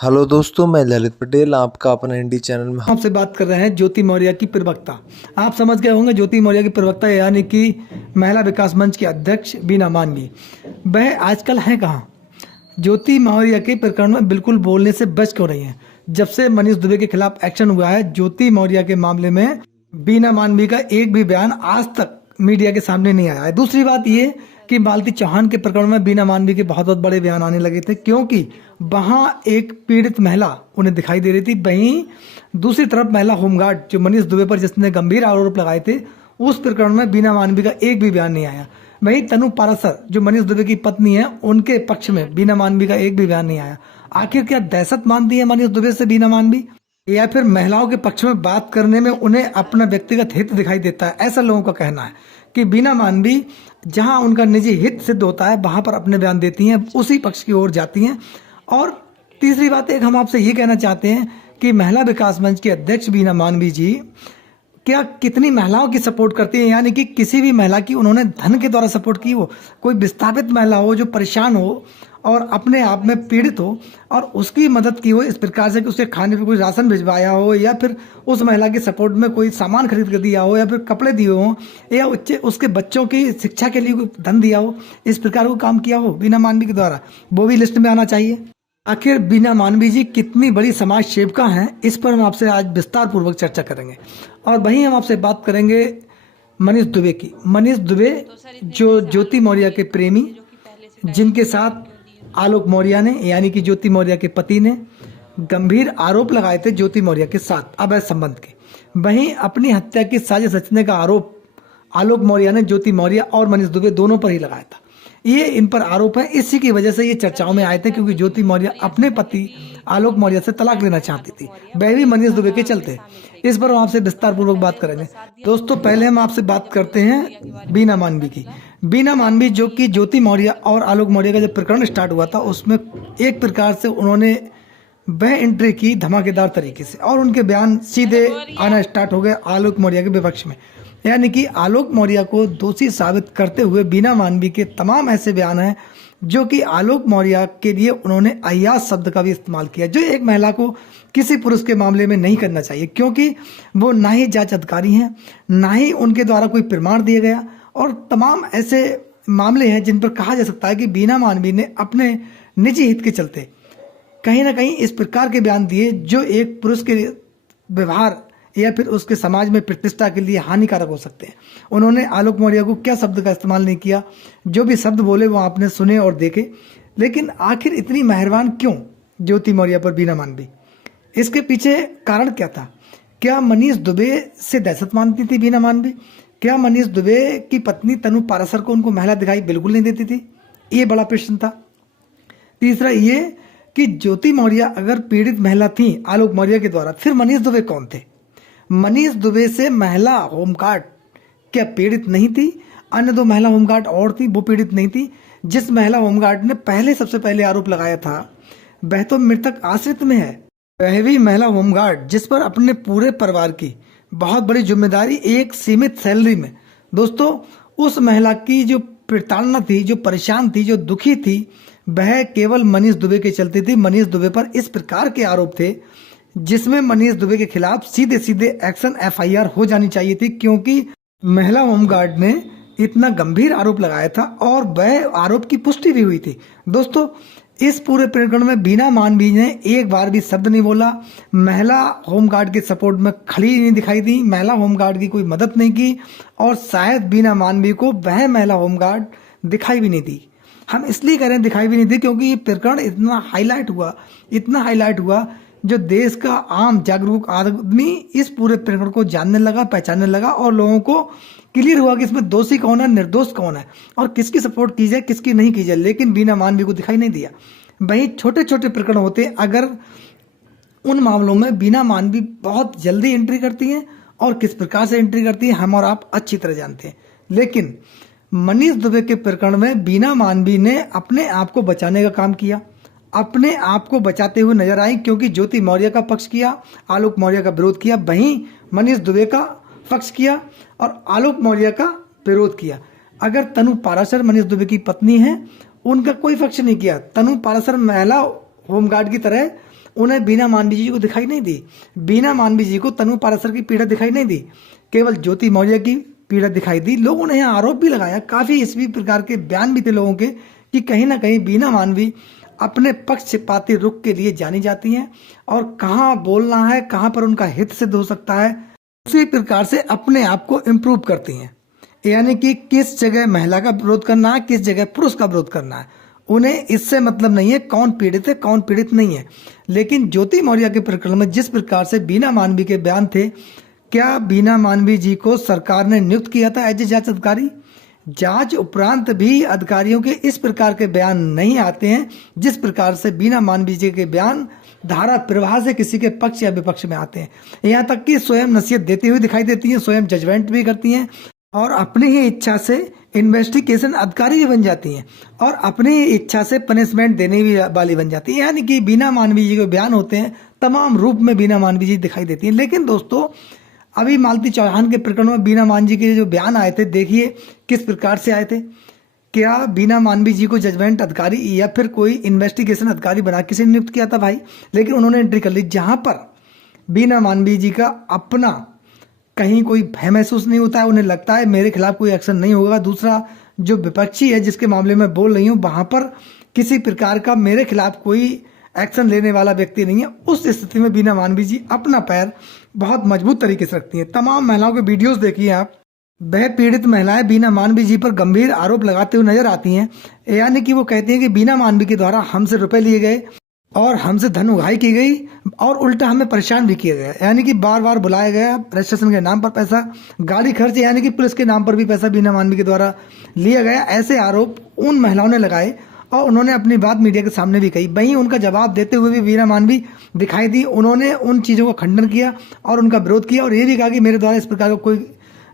Hello दोस्तों, मैं ललित पटेल आपका अपना इंडी चैनल में। आपसे बात कर रहे हैं ज्योति मौर्य की प्रवक्ता। आप समझ गए होंगे ज्योति मौर्य की प्रवक्ता यानी कि महिला विकास मंच की अध्यक्ष बीना मानवी। वह आजकल हैं कहाँ? ज्योति मौर्य के प्रकरण में बिल्कुल बोलने से बच क्यों रही हैं? जब से मनीष दुबे के खिलाफ एक्शन हुआ है ज्योति मौर्य के मामले में बीना मानवी का एक भी बयान आज तक मीडिया के सामने नहीं आया है। दूसरी बात ये कि मालती चौहान के प्रकरण में बीना मानवी के बहुत बड़े बयान आने लगे थे, क्योंकि वहां एक पीड़ित महिला उन्हें दिखाई दे रही थी। वहीं दूसरी तरफ महिला होमगार्ड जो मनीष दुबे पर जिसने गंभीर आरोप लगाए थे, उस प्रकरण में बीना मानवी का एक भी बयान नहीं आया। वहीं तनु पारासर जो मनीष दुबे की पत्नी है, उनके पक्ष में बीना मानवी का एक भी बयान नहीं आया। आखिर क्या दहशत मानती है मनीष दुबे से बीना मानवी, या फिर महिलाओं के पक्ष में बात करने में उन्हें अपना व्यक्तिगत हित दिखाई देता है? ऐसा लोगों का कहना है कि बीना मानवी जहां उनका निजी हित सिद्ध होता है वहां पर अपने बयान देती हैं, उसी पक्ष की ओर जाती हैं। और तीसरी बात एक हम आपसे ये कहना चाहते हैं कि महिला विकास मंच के अध्यक्ष बीना मानवी जी क्या कितनी महिलाओं की सपोर्ट करती हैं, यानी कि किसी भी महिला की उन्होंने धन के द्वारा सपोर्ट की हो? कोई विस्थापित महिला हो जो परेशान हो और अपने आप में पीड़ित हो और उसकी मदद की हो इस प्रकार से कि उसके खाने पे कोई राशन भिजवाया हो, या फिर उस महिला के सपोर्ट में कोई सामान खरीद कर दिया हो, या फिर कपड़े दिए हो, या उसके बच्चों की शिक्षा के लिए कोई धन दिया हो, इस प्रकार को काम किया हो बीना मानवी के द्वारा, वो भी लिस्ट में आना चाहिए। आखिर बीना मानवी जी कितनी बड़ी समाज सेविका हैं, इस पर हम आपसे आज विस्तार पूर्वक चर्चा करेंगे। और वहीं हम आपसे बात करेंगे मनीष दुबे की। मनीष दुबे जो ज्योति मौर्य के प्रेमी, जिनके साथ आलोक मौर्य ने यानी कि ज्योति मौर्य के पति ने गंभीर आरोप लगाए थे ज्योति मौर्य के साथ अवैध संबंध के। वहीं अपनी हत्या की साजिश रचने का आरोप आलोक मौर्य ने ज्योति मौर्य और मनीष दुबे दोनों पर ही लगाया था। ये इन पर आरोप है, इसी की वजह से ये चर्चाओं में आए थे, क्योंकि ज्योति मौर्य अपने पति आलोक मौर्य से तलाक लेना चाहती थी, वह भी मनीष दुबे के चलते। इस पर हम आपसे विस्तार पूर्वक बात करेंगे। दोस्तों पहले हम आपसे बात करते हैं बीना मानवी की। बीना मानवी जो कि ज्योति मौर्य और आलोक मौर्य का जब प्रकरण स्टार्ट हुआ था, उसमें एक प्रकार से उन्होंने वह एंट्री की धमाकेदार तरीके से, और उनके बयान सीधे आना स्टार्ट हो गए आलोक मौर्य के विपक्ष में। यानी कि आलोक मौर्य को दोषी साबित करते हुए बीना मानवी के तमाम ऐसे बयान हैं जो कि आलोक मौर्य के लिए उन्होंने अय्याज शब्द का भी इस्तेमाल किया, जो एक महिला को किसी पुरुष के मामले में नहीं करना चाहिए, क्योंकि वो ना ही जांच अधिकारी हैं, ना ही उनके द्वारा कोई प्रमाण दिया गया। और तमाम ऐसे मामले हैं जिन पर कहा जा सकता है कि बीना मानवी ने अपने निजी हित के चलते कहीं ना कहीं इस प्रकार के बयान दिए जो एक पुरुष के व्यवहार या फिर उसके समाज में प्रतिष्ठा के लिए हानिकारक हो सकते हैं। उन्होंने आलोक मौर्य को क्या शब्द का इस्तेमाल नहीं किया, जो भी शब्द बोले वो आपने सुने और देखे। लेकिन आखिर इतनी मेहरबान क्यों ज्योति मौर्य पर बीना मानवी? इसके पीछे कारण क्या था? क्या मनीष दुबे से दहशत मानती थी बीना मानवी? क्या मनीष दुबे की पत्नी तनु पारासर को उनको महिला दिखाई बिल्कुल नहीं देती थी? ये बड़ा प्रश्न था। तीसरा ये कि ज्योति मौर्य अगर पीड़ित महिला थी आलोक मौर्य के द्वारा, फिर मनीष दुबे कौन थे? मनीष दुबे से महिला होमगार्ड क्या पीड़ित नहीं थी? अन्य दो महिला होमगार्ड और थी, वो पीड़ित नहीं थी। जिस महिला होमगार्ड ने सबसे पहले आरोप लगाया था वह तो मृतक आश्रित में है। वह भी महिला होमगार्ड जिस पर अपने पूरे परिवार की बहुत बड़ी जिम्मेदारी एक सीमित सैलरी में। दोस्तों उस महिला की जो प्रताड़ना थी, जो परेशान थी, जो दुखी थी, वह केवल मनीष दुबे के चलते थी। मनीष दुबे पर इस प्रकार के आरोप थे जिसमें मनीष दुबे के खिलाफ सीधे सीधे एक्शन एफआईआर हो जानी चाहिए थी, क्योंकि महिला होमगार्ड ने इतना गंभीर आरोप लगाया था और वह आरोप की पुष्टि भी हुई थी। दोस्तों इस पूरे प्रकरण में बीना मानवी ने एक बार भी शब्द नहीं बोला, महिला होमगार्ड के सपोर्ट में खड़ी नहीं दिखाई दी, महिला होमगार्ड की कोई मदद नहीं की, और शायद बीना मानवी को वह महिला होमगार्ड दिखाई भी नहीं दी। हम इसलिए कह रहे हैं दिखाई भी नहीं दी क्योंकि ये प्रकरण इतना हाईलाइट हुआ जो देश का आम जागरूक आदमी इस पूरे प्रकरण को जानने लगा, पहचानने लगा, और लोगों को क्लियर हुआ कि इसमें दोषी कौन है, निर्दोष कौन है, और किसकी सपोर्ट की जाए, किसकी नहीं की जाए। लेकिन बीना मानवी को दिखाई नहीं दिया। वहीं छोटे छोटे प्रकरण होते, अगर उन मामलों में बीना मानवी बहुत जल्दी एंट्री करती हैं, और किस प्रकार से एंट्री करती है हम और आप अच्छी तरह जानते हैं। लेकिन मनीष दुबे के प्रकरण में बीना मानवी ने अपने आप को बचाने का काम किया, अपने आप को बचाते हुए नजर आई, क्योंकि ज्योति मौर्य का पक्ष किया, आलोक मौर्य का विरोध किया, वहीं मनीष दुबे का पक्ष किया और आलोक मौर्य का विरोध किया। अगर तनु पारासर मनीष दुबे की पत्नी है, उनका कोई पक्ष नहीं किया। तनु पारासर महिला होमगार्ड की तरह उन्हें बीना मानवी जी को दिखाई नहीं दी। बीना मानवी जी को तनु पाराशर की पीड़ा दिखाई नहीं दी, केवल ज्योति मौर्य की पीड़ा दिखाई दी। लोगों ने यहाँ आरोप भी लगाया, काफ़ी इसी प्रकार के बयान भी थे लोगों के कि कहीं ना कहीं बीना मानवी अपने पक्षपाती रुख के लिए जानी जाती हैं और कहाँ बोलना है, कहाँ पर उनका हित सिद्ध हो सकता है, उसी प्रकार से अपने आप को इम्प्रूव करती हैं। यानी कि किस जगह महिला का विरोध करना है, किस जगह पुरुष का विरोध करना है, उन्हें इससे मतलब नहीं है कौन पीड़ित है कौन पीड़ित नहीं है। लेकिन ज्योति मौर्य के प्रकरण में जिस प्रकार से बीना मानवी के बयान थे, क्या बीना मानवी जी को सरकार ने नियुक्त किया था एज ए जांच अधिकारी? जांच उपरांत भी अधिकारियों के इस प्रकार के बयान नहीं आते हैं जिस प्रकार से बीना मानवी जी के बयान धारा प्रवाह से किसी के पक्ष या विपक्ष में आते हैं। यहाँ तक कि स्वयं नसीहत देती हुई दिखाई देती हैं, स्वयं जजमेंट भी करती हैं और अपनी ही इच्छा से इन्वेस्टिगेशन अधिकारी भी बन जाती हैं और अपनी ही इच्छा से पनिशमेंट देने भी वाली बन जाती है। यानी कि बीना मानवी जी के बयान होते हैं, तमाम रूप में बीना मानवी जी दिखाई देती हैं। लेकिन दोस्तों, अभी मालती चौहान के प्रकरण में बीना मानवी जी के जो बयान आए थे, देखिए किस प्रकार से आए थे। क्या बीना मानवी जी को जजमेंट अधिकारी या फिर कोई इन्वेस्टिगेशन अधिकारी बना किसी ने नियुक्त किया था भाई? लेकिन उन्होंने एंट्री कर ली जहां पर बीना मानवी जी का अपना कहीं कोई भय महसूस नहीं होता है, उन्हें लगता है मेरे खिलाफ कोई एक्शन नहीं होगा। दूसरा, जो विपक्षी है जिसके मामले में बोल रही हूँ, वहां पर किसी प्रकार का मेरे खिलाफ कोई एक्शन लेने वाला व्यक्ति नहीं है। उस स्थिति में बीना मानवी जी अपना पैर बहुत मजबूत तरीके से रखती हैं। तमाम महिलाओं के वीडियोस देखिए आप, वह पीड़ित महिलाएं बीना मानवी जी पर गंभीर आरोप लगाते हुए नजर आती हैं। यानी कि वो कहती हैं कि बीना मानवी के द्वारा हमसे रुपए लिए गए और हमसे धन उगाही की गई और उल्टा हमें परेशान भी किया गया। यानी कि बार बार बुलाया गया, रजिस्ट्रेशन के नाम पर पैसा, गाड़ी खर्च, यानी कि पुलिस के नाम पर भी पैसा बीना मानवी के द्वारा लिया गया। ऐसे आरोप उन महिलाओं ने लगाए और उन्होंने अपनी बात मीडिया के सामने भी कही। वहीं उनका जवाब देते हुए भी बीना मानवी दिखाई दी। उन्होंने उन चीज़ों का खंडन किया और उनका विरोध किया और ये भी कहा कि मेरे द्वारा इस प्रकार का कोई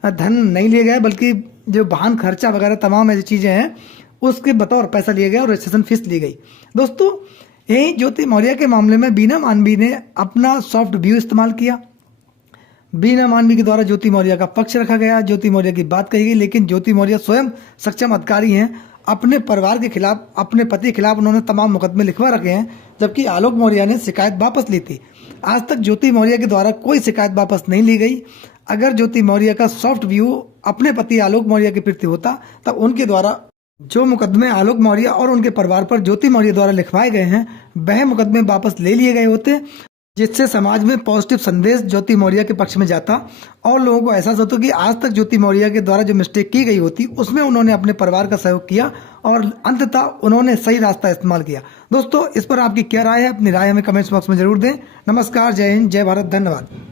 धन नहीं लिया गया, बल्कि जो वाहन खर्चा वगैरह तमाम ऐसी चीज़ें हैं उसके बतौर पैसा लिया गया और रजिस्ट्रेशन फीस ली गई। दोस्तों, यही ज्योति मौर्य के मामले में बीना मानवी ने अपना सॉफ्ट व्यू इस्तेमाल किया। बीना मानवी के द्वारा ज्योति मौर्य का पक्ष रखा गया, ज्योति मौर्य की बात कही गई। लेकिन ज्योति मौर्य स्वयं सक्षम अधिकारी हैं, अपने परिवार के खिलाफ, अपने पति के खिलाफ उन्होंने तमाम मुकदमे लिखवा रखे हैं, जबकि आलोक मौर्य ने शिकायत वापस ली थी। आज तक ज्योति मौर्य के द्वारा कोई शिकायत वापस नहीं ली गई। अगर ज्योति मौर्य का सॉफ्ट व्यू अपने पति आलोक मौर्य के प्रति होता, तब उनके द्वारा जो मुकदमे आलोक मौर्य और उनके परिवार पर ज्योति मौर्य द्वारा लिखवाए गए हैं, वह मुकदमे वापस ले लिए गए होते, जिससे समाज में पॉजिटिव संदेश ज्योति मौर्य के पक्ष में जाता और लोगों को एहसास होता कि आज तक ज्योति मौर्य के द्वारा जो मिस्टेक की गई होती उसमें उन्होंने अपने परिवार का सहयोग किया और अंततः उन्होंने सही रास्ता इस्तेमाल किया। दोस्तों, इस पर आपकी क्या राय है? अपनी राय हमें कमेंट्स बॉक्स में जरूर दें। नमस्कार, जय हिंद, जय भारत, धन्यवाद।